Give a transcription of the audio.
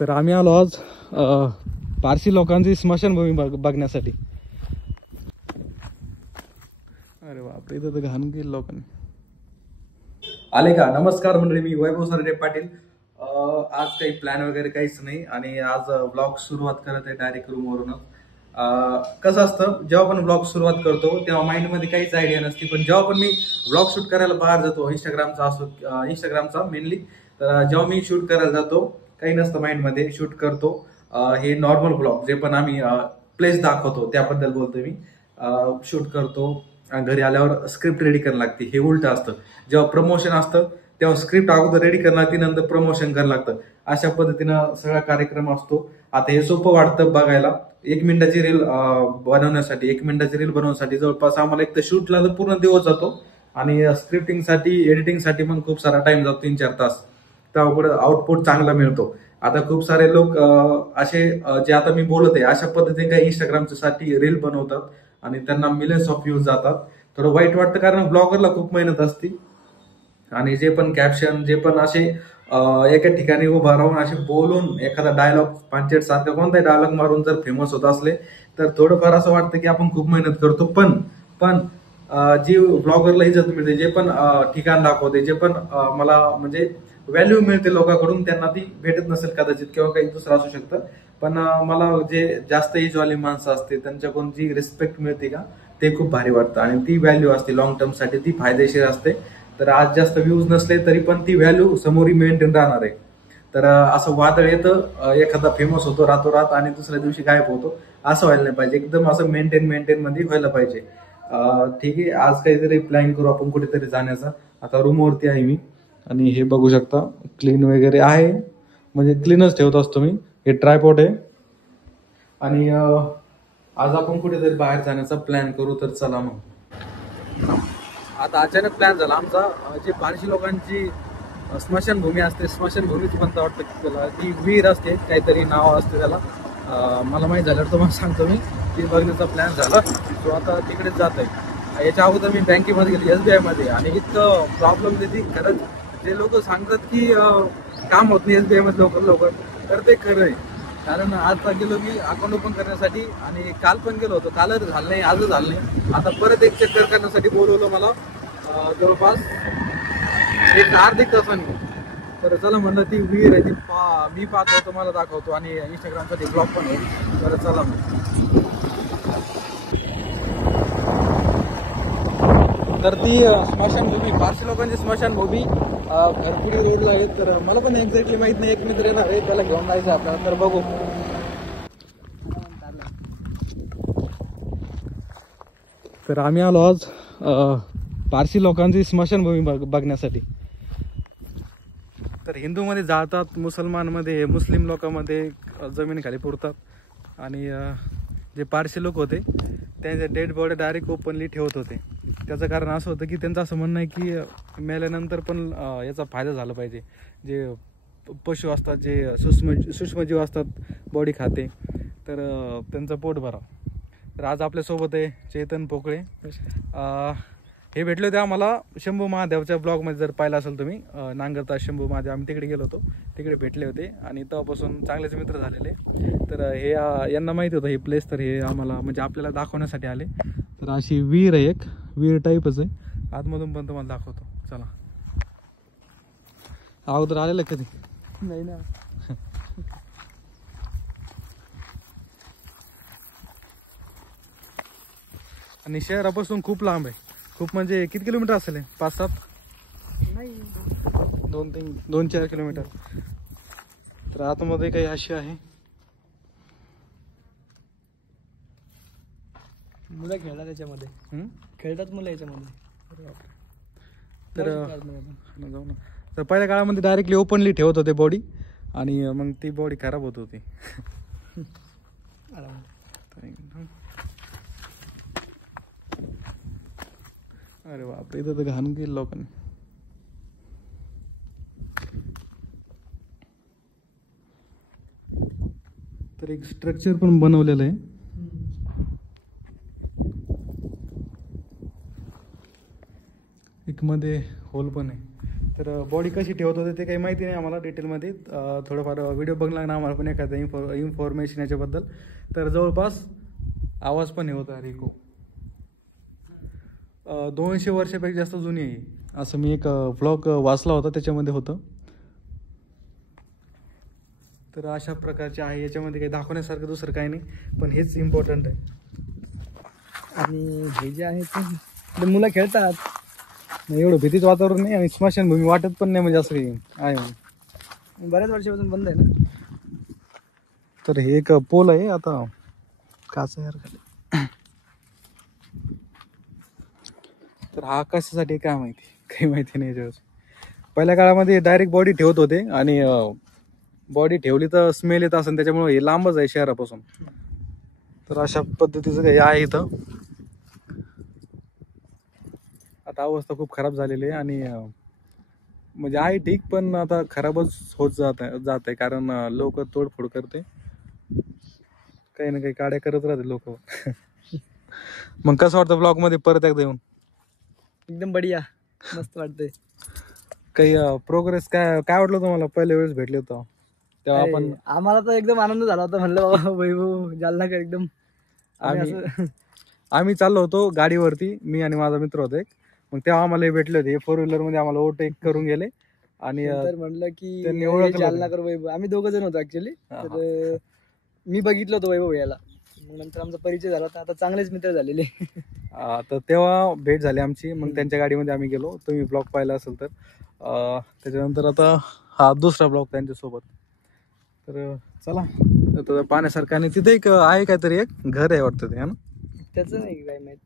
तर आम्ही आलो आज पारसी लोकांची स्मशानभूमी बघण्यासाठी. अरे बापरे, इथं तर घाण गेली लोकांनी. आले का? नमस्कार मंडळी, मी वैभव सरडे पाटील. आज काही प्लॅन वगैरे काहीच नाही आणि आज ब्लॉग सुरुवात करत आहे डायरेक्ट रूमवरूनच. कसं असतं, जेव्हा पण ब्लॉग सुरुवात करतो तेव्हा माइंडमध्ये काहीच आयडिया नसते, पण जेव्हा पण मी ब्लॉग शूट करायला बाहेर जातो, इंस्टाग्रामचा असो, इंस्टाग्रामचा मेनली, तर जेव्हा मी शूट करायला जातो काही नसतं माइंडमध्ये, शूट करतो. हे नॉर्मल ब्लॉग जे पण आम्ही प्लेस दाखवतो त्याबद्दल बोलतोय मी. शूट करतो, घरी आल्यावर स्क्रिप्ट रेडी करायला लागते. हे उलट असतं, जेव्हा प्रमोशन असतं तेव्हा स्क्रिप्ट अगोदर रेडी करायला लागते, नंतर प्रमोशन करायला लागतं. अशा पद्धतीनं सगळा कार्यक्रम असतो. आता हे सोपं वाटतं बघायला. 1 मिनिटाची रील बनवण्यासाठी जवळपास आम्हाला एक तर शूटला तर पूर्ण दिवस जातो आणि स्क्रिप्टिंगसाठी, एडिटिंगसाठी पण खूप सारा टाइम जातो, 3-4 तास. त्यामुळे आउटपुट चांगला मिळतो. आता खूप सारे लोक असे जे आता मी बोलत आहे अशा पद्धतीने काही इंस्टाग्रामच्या साठी रील बनवतात आणि त्यांना मिलियन्स ऑफ व्ह्यूज जातात. थोडं वाईट वाटतं, कारण ब्लॉगरला खूप मेहनत असते आणि जे पण कॅप्शन, जे पण असे एका ठिकाणी उभा राहून असे बोलून एखादा डायलॉग, पंचायत सारखा कोणताही डायलॉग मारून जर फेमस होत असले तर थोडंफार असं वाटतं की आपण खूप मेहनत करतो. पण जी ब्लॉगरला इज्जत मिळते, जे पण ठिकाण दाखवते, जे पण मला म्हणजे व्हॅल्यू मिळते लोकांकडून, त्यांना ती भेटत नसेल कदाचित, किंवा काही दुसरं असू शकतं. पण मला जे जास्त एजवाली माणसं असते त्यांच्याकडून जी रिस्पेक्ट मिळते का, ते खूप भारी वाटतं आणि ती व्हॅल्यू असते लॉंग टर्म साठी, ती फायदेशीर असते. तर आज जास्त व्ह्यूज नसले तरी पण ती व्हॅल्यू समोर मेंटेन राहणार आहे. तर असं वादळ येतं, एखादा फेमस होतो रातोरात आणि दुसऱ्या दिवशी गायब होतो, असं व्हायला नाही पाहिजे. एकदम असं मेंटेन मध्ये व्हायला पाहिजे. ठीक आहे, आज काहीतरी प्लॅन करू आपण कुठेतरी जाण्याचा. आता रूमवरती आहे मी आणि हे बघू शकता, क्लीन वगैरे आहे, म्हणजे क्लीनच ठेवत असतो मी. हे ट्रायपॉड आहे आणि आज आपण कुठेतरी बाहेर जाण्याचा प्लॅन करू. तर चला मग. आता अचानक प्लॅन झाला आमचा. जे पारशी लोकांची स्मशानभूमी असते, स्मशानभूमीच म्हणता वाटतं की त्याला, ती विहीर असते, काहीतरी नाव असते त्याला, मला माहीत झाल्यावर तुम्हाला सांगतो मी. ती बघण्याचा प्लॅन झाला, तो आता तिकडेच जात आहे. याच्या अगोदर मी बँकेमध्ये गेलो, SBI मध्ये, आणि इतकं प्रॉब्लेम देते खरंच. जे लोक सांगतात की काम होत नाही SBI मध्ये लवकर, तर ते खरं आहे. कारण आता गेलो मी अकाउंट ओपन करण्यासाठी आणि काल पण गेलो होतो, कालच झालं नाही, आजच झालं नाही. आता परत एक चक्कर करण्यासाठी बोलवलं मला, जवळपास एक अर्धा तासाने. तर चला म्हणलं, ती विहीर आहे ती मी पाहतो, तुम्हाला दाखवतो आणि इंस्टाग्रामसाठी ब्लॉग पण आहे. तर चला मग. तर ती स्मशानभूमी, पारशी लोकांची स्मशानभूमी घरपुडी रोडला आहे. तर मला पण एक्झॅक्टली माहित नाही, एक मित्र येणार आहे, त्याला घेऊन जायचं आपल्याला, तर बघू. तर आम्ही आलो आज पारसी लोकांची स्मशानभूमी बघण्यासाठी. तर हिंदूमध्ये जाळतात, मुसलमानमध्ये, मुस्लिम लोकांमध्ये जमिनीखाली पुरतात आणि जे पारसी लोक होते त्यांचे डेड बॉडी डायरेक्ट ओपनली ठेवत होते. त्याचं कारण असं होतं की त्यांचं असं म्हणणं आहे की मेल्यानंतर पण याचा फायदा झाला पाहिजे. जे पशु असतात, जे सूक्ष्मजीव असतात, बॉडी खाते, तर त्यांचं पोट भरा. तर आज आपल्यासोबत आहे चेतन पोकळे. हे भेटले होते आम्हाला शंभू महादेवच्या ब्लॉगमध्ये, जर पाहिलं असेल तुम्ही, नांगरता शंभू महादेव, आम्ही तिकडे गेलो होतो, तिकडे भेटले होते आणि तेव्हापासून चांगलेच मित्र झालेले. तर हे यांना माहिती होतं हे प्लेस, तर हे आम्हाला म्हणजे आपल्याला दाखवण्यासाठी आले. तर अशी विहीर आहे, एक विहीर टाईपच आहे, आतमधून पण तुम्हाला दाखवतो. चला. अगोदर आलेलं कधी? नाही ना. आणि शहरापासून खूप लांब आहे, खूप म्हणजे किती किलोमीटर असेल? 5-7 नाही, 2-4 किलोमीटर. तर आतमध्ये काही अशी आहे. मुलं खेळतात त्याच्यामध्ये, खेळतात मुलं याच्यामध्ये. तर जाऊ ना. तर पहिल्या काळामध्ये डायरेक्टली ओपनली ठेवत होते बॉडी आणि मग ती बॉडी खराब होत होती. अरे बापरे, इथं तर घाण गेली लोकांनी. तर एक स्ट्रक्चर पण बनवलेलं आहे. एक मध्ये होल पण आहे. तर बॉडी कशी ठेवत होते ते काही माहिती नाही आम्हाला डिटेलमध्ये. थोडंफार व्हिडिओ बघला ना आम्हाला पण एखादं इन्फॉर्मेशन याच्याबद्दल. तर जवळपास आवाज पण हे होता रिको. 200 वर्षापेक्षा जास्त जुनी आहे असं मी एक व्लॉग वाचला होता त्याच्यामध्ये होतं. तर अशा प्रकारचे आहे. याच्यामध्ये काही दाखवण्यासारखं दुसरं काही नाही, पण हेच इम्पॉर्टंट आहे. आणि हे जे आहे ते मुलं खेळतात. एवढं भीतीचं वातावरण नाही आणि स्मशानभूमी वाटत पण नाही म्हणजे असं काही आहे म्हणून. बऱ्याच वर्षापासून बंद आहे ना. तर हे एक पोल आहे आता काच यार खाली. तर हा कशासाठी काय माहिती, काही माहिती नाही याच्यावर. पहिल्या काळामध्ये डायरेक्ट बॉडी ठेवत होते आणि बॉडी ठेवली तर स्मेल येत असेल त्याच्यामुळे हे लांबच आहे शहरापासून. तर अशा पद्धतीचं काही आहे इथं. आता अवस्था खूप खराब झालेली आहे आणि म्हणजे आहे ठीक, पण आता खराबच होत जात आहे कारण लोक तोडफोड करते, काही ना काही काड्या करत राहते लोक. मग कसं वाटतं ब्लॉग मध्ये परत एकदा येऊन? एकदम बढिया, मस्त वाटतंय. काही प्रोग्रेस काय काय वाटलं तुम्हाला पहिल्या वेळेस भेटले होतो तेव्हा आपण? आम्हाला तर एकदम आनंद झाला होता. म्हणलं बाबा वैभव जालनाकर एकदम. आम्ही चाललो होतो गाडीवरती, मी आणि माझा मित्र होता एक. मग तेव्हा आम्हाला हे भेटले होते. 4 व्हीलर मध्ये आम्हाला ओव्हरटेक करून गेले आणि म्हणलं की त्यांनी ओळखलं जालनाकर वैभव. आम्ही 2 जण होतो ऍक्च्युली. तर मी बघितलं होतं वैभव याला. मग नंतर आमचा परिचय झाला होता. आता चांगलेच मित्र झालेले. तर तेव्हा भेट झाली आमची. मग त्यांच्या गाडीमध्ये आम्ही गेलो. तुम्ही ब्लॉग पाहिला असेल तर. त्याच्यानंतर आता हा दुसरा ब्लॉग त्यांच्यासोबत. तर चला आता पाहण्यासारखं. आणि तिथे एक आहे काहीतरी एक घर आहे वाटतं ते, है ना? त्याचं नाही काय माहित.